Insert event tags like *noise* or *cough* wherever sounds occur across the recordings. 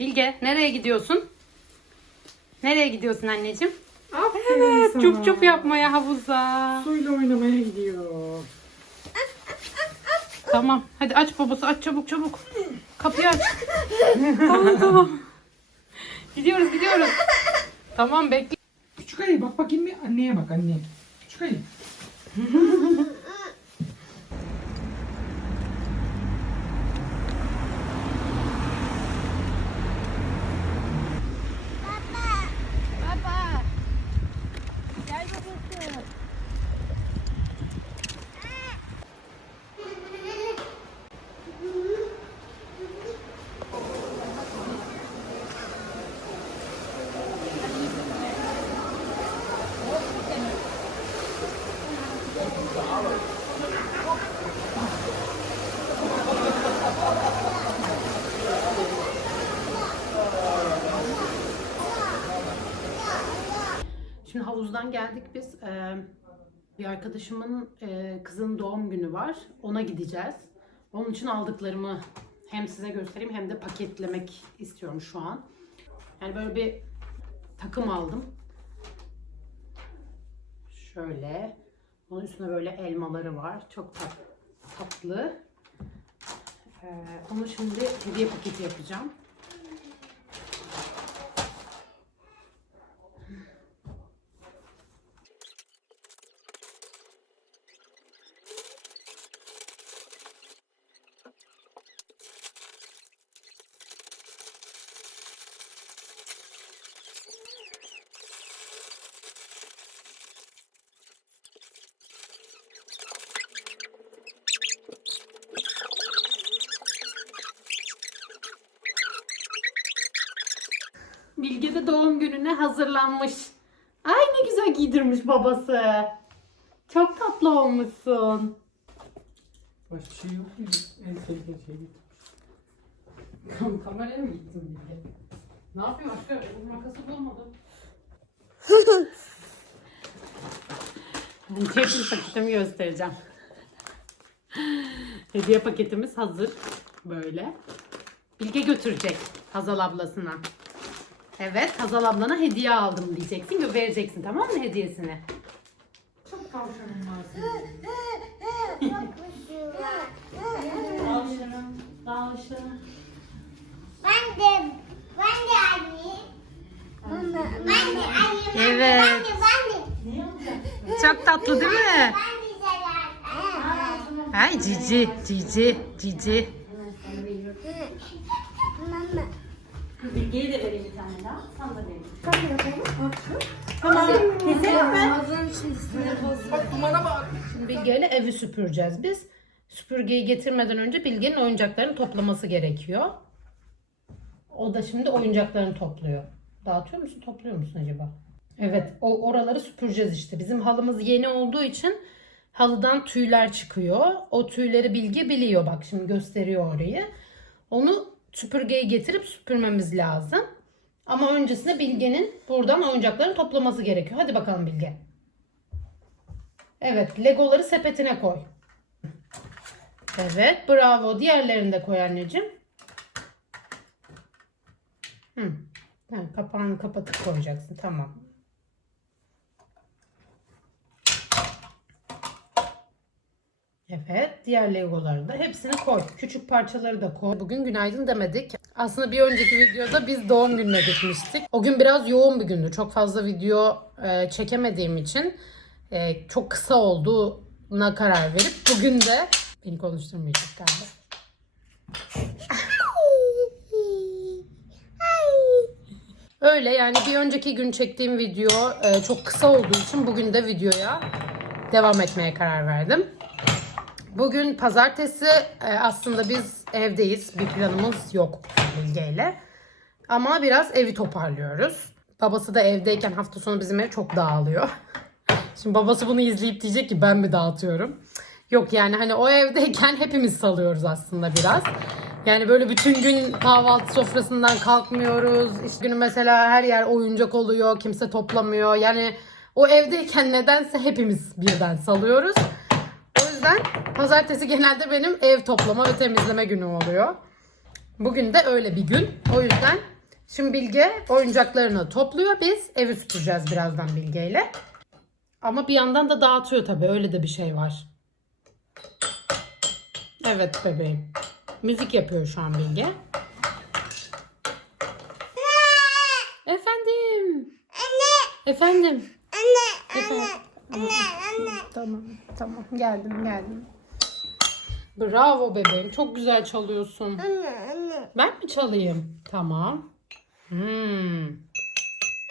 Bilge nereye gidiyorsun? Nereye gidiyorsun anneciğim? Aferin Evet, sana. çup çup yapmaya havuza. Suyla oynamaya gidiyor. Tamam. Hadi aç babası aç çabuk çabuk. Kapıyı aç. *laughs* tamam tamam. Gidiyoruz gidiyoruz. Tamam bekle. Küçük ayı bak bakayım bir anneye bak anneye. Küçük ayı. *laughs* Şimdi havuzdan geldik biz. Ee, bir arkadaşımın e, kızının doğum günü var. Ona gideceğiz. Onun için aldıklarımı hem size göstereyim hem de paketlemek istiyorum şu an. Yani böyle bir takım aldım. Şöyle. Onun üstüne böyle elmaları var. Çok tat, tatlı. Ee, onu şimdi hediye paketi yapacağım. Bilge de doğum gününe hazırlanmış. Ay ne güzel giydirmiş babası. Çok tatlı olmuşsun. Başka şey yok mu? En sevdiğin şey getirmiş. Kameraya mı gittin Bilge? Ne yapayım aşkım? Bu makası bulamadım. Ben hediye paketimi göstereceğim. Hediye paketimiz hazır. Böyle. Bilge götürecek Hazal ablasına. Evet Hazal ablana hediye aldım diyeceksin ve vereceksin tamam mı hediyesini? Çok tavşanım var senin. Ben de, ben de anne. Ben de anne. Evet. Ben de, ben de. Çok tatlı değil mi? Ben de. Ay cici cici cici. Mama. Bilge'ye de vereyim bir tane daha. Sana da vereyim. Şimdi Bilge ile evi süpüreceğiz biz. Süpürgeyi getirmeden önce Bilge'nin oyuncaklarını toplaması gerekiyor. O da şimdi oyuncaklarını topluyor. Dağıtıyor musun, topluyor musun acaba? Evet, o oraları süpüreceğiz işte. Bizim halımız yeni olduğu için halıdan tüyler çıkıyor. O tüyleri Bilge biliyor. Bak şimdi gösteriyor orayı. Onu süpürgeyi getirip süpürmemiz lazım. Ama öncesinde Bilge'nin buradan oyuncaklarını toplaması gerekiyor. Hadi bakalım Bilge. Evet, Legoları sepetine koy. Evet, bravo. Diğerlerini de koy anneciğim. Hı. Ha, kapağını kapatıp koyacaksın. Tamam. Evet, diğer legoları da hepsini koy. Küçük parçaları da koy. Bugün günaydın demedik. Aslında bir önceki videoda biz doğum gününe gitmiştik. O gün biraz yoğun bir gündü. Çok fazla video e, çekemediğim için e, çok kısa olduğuna karar verip bugün de beni konuşturmayacak galiba. Öyle yani bir önceki gün çektiğim video e, çok kısa olduğu için bugün de videoya devam etmeye karar verdim. Bugün pazartesi e, aslında biz evdeyiz. Bir planımız yok Bilge'yle. Ama biraz evi toparlıyoruz. Babası da evdeyken hafta sonu bizim ev çok dağılıyor. *laughs* Şimdi babası bunu izleyip diyecek ki ben mi dağıtıyorum? Yok yani hani o evdeyken hepimiz salıyoruz aslında biraz. Yani böyle bütün gün kahvaltı sofrasından kalkmıyoruz. İş günü mesela her yer oyuncak oluyor. Kimse toplamıyor. Yani o evdeyken nedense hepimiz birden salıyoruz. Yüzden pazartesi genelde benim ev toplama ve temizleme günü oluyor. Bugün de öyle bir gün. O yüzden şimdi Bilge oyuncaklarını topluyor. Biz evi süpüreceğiz birazdan Bilge ile. Ama bir yandan da dağıtıyor tabii. Öyle de bir şey var. Evet bebeğim. Müzik yapıyor şu an Bilge. Efendim. Anne, Efendim. anne, Efendim. anne, anne. Tamam, tamam. Geldim, geldim. Bravo bebeğim. Çok güzel çalıyorsun. Anne, anne, Ben mi çalayım? Tamam. Hmm.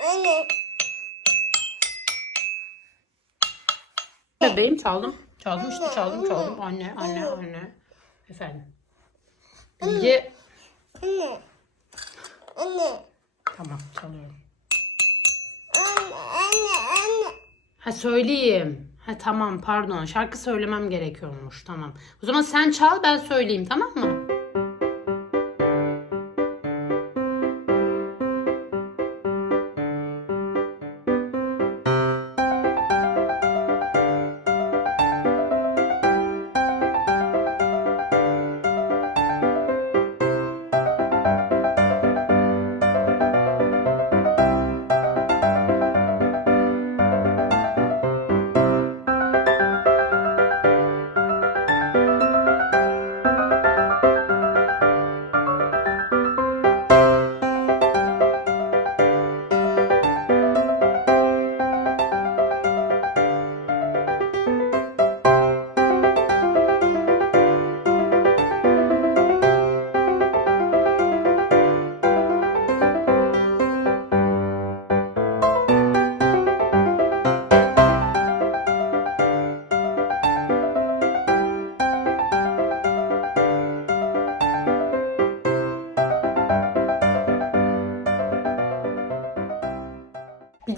anne. Bebeğim çaldım. Çaldım işte çaldım çaldım. Anne, anne, anne. Efendim. Bilge. Anne. Anne. Tamam çalıyorum. Anne, anne, anne. Ha söyleyeyim. Ha tamam pardon. Şarkı söylemem gerekiyormuş. Tamam. O zaman sen çal ben söyleyeyim tamam mı?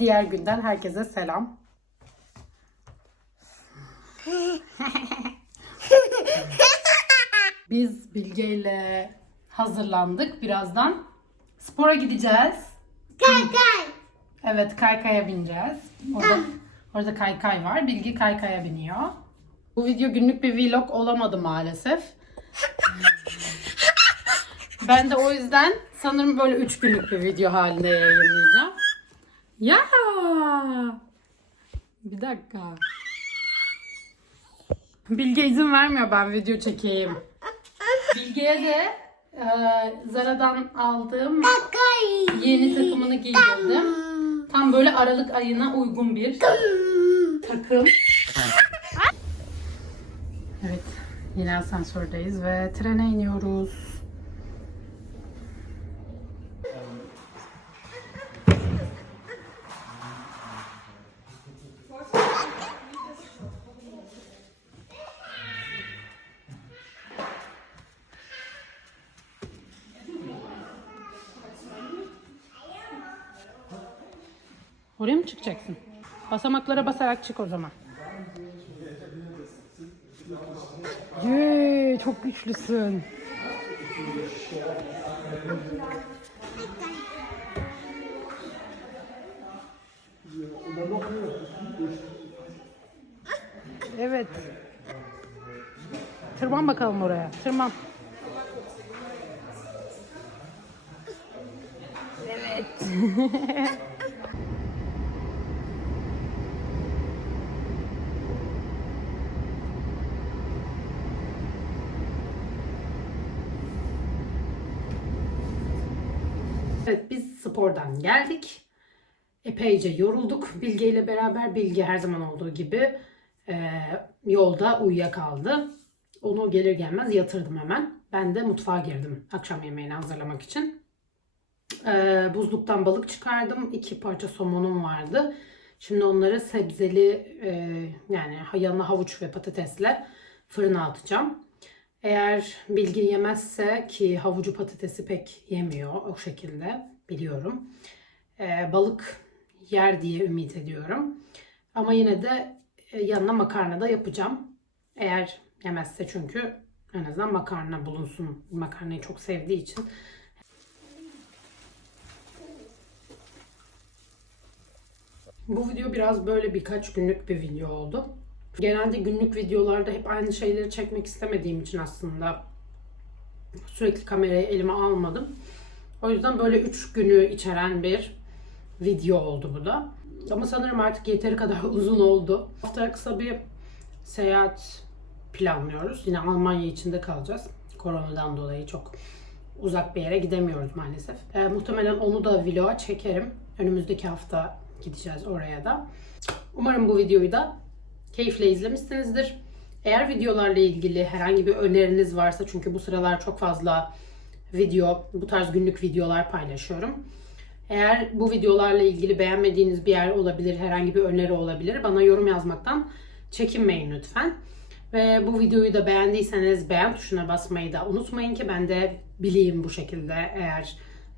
Diğer günden herkese selam. Biz Bilge ile hazırlandık. Birazdan spora gideceğiz. Kay kay. Evet kaykaya bineceğiz. Orada, orada kaykay var. Bilgi kaykaya biniyor. Bu video günlük bir vlog olamadı maalesef. Ben de o yüzden sanırım böyle 3 günlük bir video halinde yayınlayacağım. Ya! Bir dakika. Bilge izin vermiyor ben video çekeyim. Bilge'ye de e, Zara'dan aldığım yeni takımını giydirdim. Tam böyle Aralık ayına uygun bir takım. Evet, yine asansördeyiz ve trene iniyoruz. Oraya mı çıkacaksın? Basamaklara basarak çık o zaman. Yee, çok güçlüsün. Evet. Tırman bakalım oraya. Tırman. Evet. *laughs* Evet biz spordan geldik. Epeyce yorulduk. Bilge ile beraber Bilge her zaman olduğu gibi e, yolda uyuyakaldı. Onu gelir gelmez yatırdım hemen. Ben de mutfağa girdim akşam yemeğini hazırlamak için. E, buzluktan balık çıkardım. İki parça somonum vardı. Şimdi onları sebzeli e, yani yanına havuç ve patatesle fırına atacağım. Eğer bilgi yemezse ki havucu patatesi pek yemiyor o şekilde biliyorum. Ee, balık yer diye ümit ediyorum. Ama yine de e, yanına makarna da yapacağım. Eğer yemezse çünkü en azından makarna bulunsun. Makarnayı çok sevdiği için. Bu video biraz böyle birkaç günlük bir video oldu. Genelde günlük videolarda hep aynı şeyleri çekmek istemediğim için aslında sürekli kamerayı elime almadım. O yüzden böyle 3 günü içeren bir video oldu bu da. Ama sanırım artık yeteri kadar *laughs* uzun oldu. Haftaya kısa bir seyahat planlıyoruz. Yine Almanya içinde kalacağız. Koronadan dolayı çok uzak bir yere gidemiyoruz maalesef. Ee, muhtemelen onu da vloga çekerim. Önümüzdeki hafta gideceğiz oraya da. Umarım bu videoyu da keyifle izlemişsinizdir. Eğer videolarla ilgili herhangi bir öneriniz varsa çünkü bu sıralar çok fazla video, bu tarz günlük videolar paylaşıyorum. Eğer bu videolarla ilgili beğenmediğiniz bir yer olabilir, herhangi bir öneri olabilir, bana yorum yazmaktan çekinmeyin lütfen. Ve bu videoyu da beğendiyseniz beğen tuşuna basmayı da unutmayın ki ben de bileyim bu şekilde eğer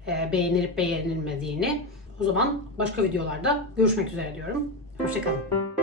e, beğenilip beğenilmediğini. O zaman başka videolarda görüşmek üzere diyorum. Hoşçakalın.